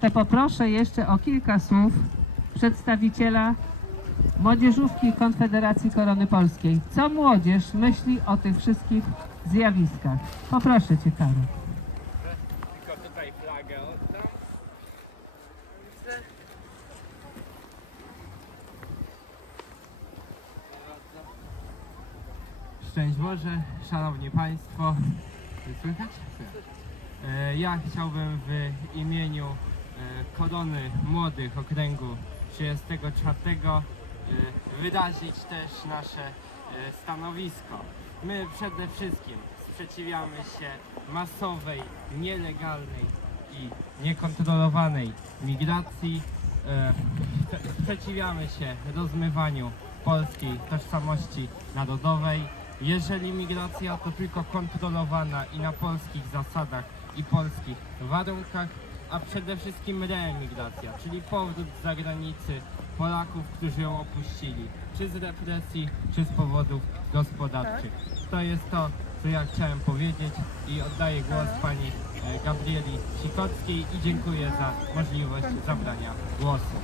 to poproszę jeszcze o kilka słów przedstawiciela Młodzieżówki Konfederacji Korony Polskiej. Co młodzież myśli o tych wszystkich zjawiskach? Poproszę Cię, Karol. Tylko tutaj flagę oddam. Szczęść Boże, Szanowni Państwo. Słychać? E, Ja chciałbym w imieniu Korony Młodych Okręgu 34 e, wyrazić też nasze e, stanowisko. My przede wszystkim sprzeciwiamy się masowej, nielegalnej i niekontrolowanej migracji. E, Sprzeciwiamy się rozmywaniu polskiej tożsamości narodowej. Jeżeli migracja to tylko kontrolowana i na polskich zasadach i polskich warunkach, a przede wszystkim reemigracja, czyli powrót z zagranicy Polaków, którzy ją opuścili, czy z represji, czy z powodów gospodarczych. To jest to, co ja chciałem powiedzieć i oddaję głos pani e, Gabrieli Sikockiej i dziękuję za możliwość zabrania głosu.